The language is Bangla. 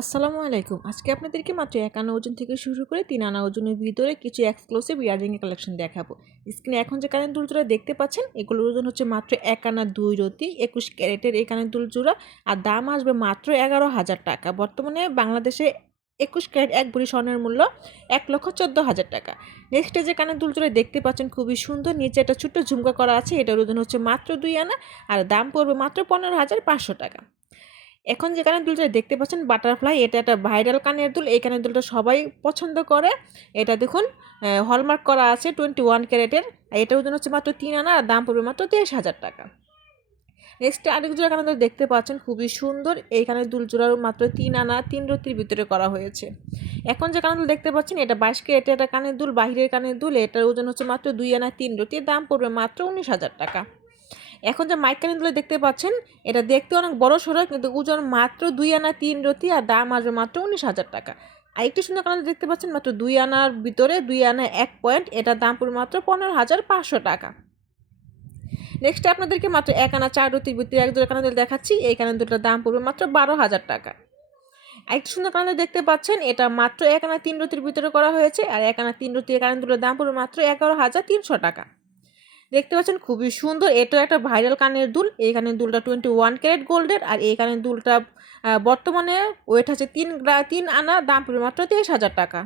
আসসালামু আলাইকুম। আজকে আপনাদেরকে মাত্র এক আনা ওজন থেকে শুরু করে তিন আনা ওজনের ভিতরে কিছু এক্সক্লুসিভ ইয়াররিংয়ের কালেকশন দেখাবো। স্ক্রিনে এখন যে কানের দুলজোড়া দেখতে পাচ্ছেন, এগুলোর ওজন হচ্ছে মাত্র এক আনা দুই রতি, একুশ ক্যারেটের এই কানের দুলজোড়া আর দাম আসবে মাত্র এগারো হাজার টাকা। বর্তমানে বাংলাদেশে একুশ ক্যারেট এক ভরি স্বর্ণের মূল্য এক লক্ষ চোদ্দ হাজার টাকা। নেক্সটে যে কানের দুলজোড়া দেখতে পাচ্ছেন, খুবই সুন্দর, নিচে একটা ছোট্ট ঝুমকা করা আছে, এটার ওজন হচ্ছে মাত্র দুই আনা, আর দাম পড়বে মাত্র পনেরো হাজার পাঁচশো টাকা। এখন যে কানের দুলটা দেখতে পাচ্ছেন বাটারফ্লাই এটা একটা ভাইরাল কানের দুল। এই কানের দুলটা সবাই পছন্দ করে। এটা দেখুন হলমার্ক করা আছে টোয়েন্টি ওয়ান ক্যারেটের। এটার ওজন হচ্ছে মাত্র তিন আনা, আর দাম পড়বে মাত্র তেইশ হাজার টাকা। নেক্সট আরেক জোড়া কানের দুল দেখতে পাচ্ছেন, খুবই সুন্দর। এই কানের দুল জোড়ার মাত্র তিন আনা, তিন রতির ভিতরে করা হয়েছে। এখন যে কানের দুল দেখতে পাচ্ছেন, এটা বাইশ ক্যারেটের একটা কানের দুল, বাহিরের কানের দুল। এটার ওজন হচ্ছে মাত্র দুই আনা, তিন রতির দাম পড়বে মাত্র উনিশ হাজার টাকা। এখন যে মাইক কানেরগুলো দেখতে পাচ্ছেন, এটা দেখতে অনেক বড় সড়ো কিন্তু ওজন মাত্র দুই আনা তিন রতি আর দাম আসবে মাত্র উনিশ হাজার টাকা। আর একটু সুন্দর কানে দেখতে পাচ্ছেন, মাত্র দুই আনার ভিতরে দুই আনা এক পয়েন্ট এটার দাম পড়বে মাত্র পনেরো হাজার পাঁচশো টাকা। নেক্সট আপনাদেরকে মাত্র এক আনা চার রতির ভিতরে এক দুটো কানে দেখাচ্ছি, এই কানে দুটোর দাম পড়বে মাত্র বারো হাজার টাকা। একটু সুন্দর কানে দেখতে পাচ্ছেন, এটা মাত্র এক আনা তিন রতির ভিতরে করা হয়েছে, আর এক আনা তিন রতির কানে দুটোর দাম পড়বে মাত্র এগারো হাজার তিনশো টাকা। দেখতে পাচ্ছেন খুবই সুন্দর। এটাও একটা ভাইরাল কানের দুল। এই কানের দুলটা টোয়েন্টি ওয়ান ক্যারেট গোল্ডের আর এই কানের দুলটা বর্তমানে ওয়েট আছে তিন তিন আনা, দাম মাত্র তেইশ হাজার টাকা।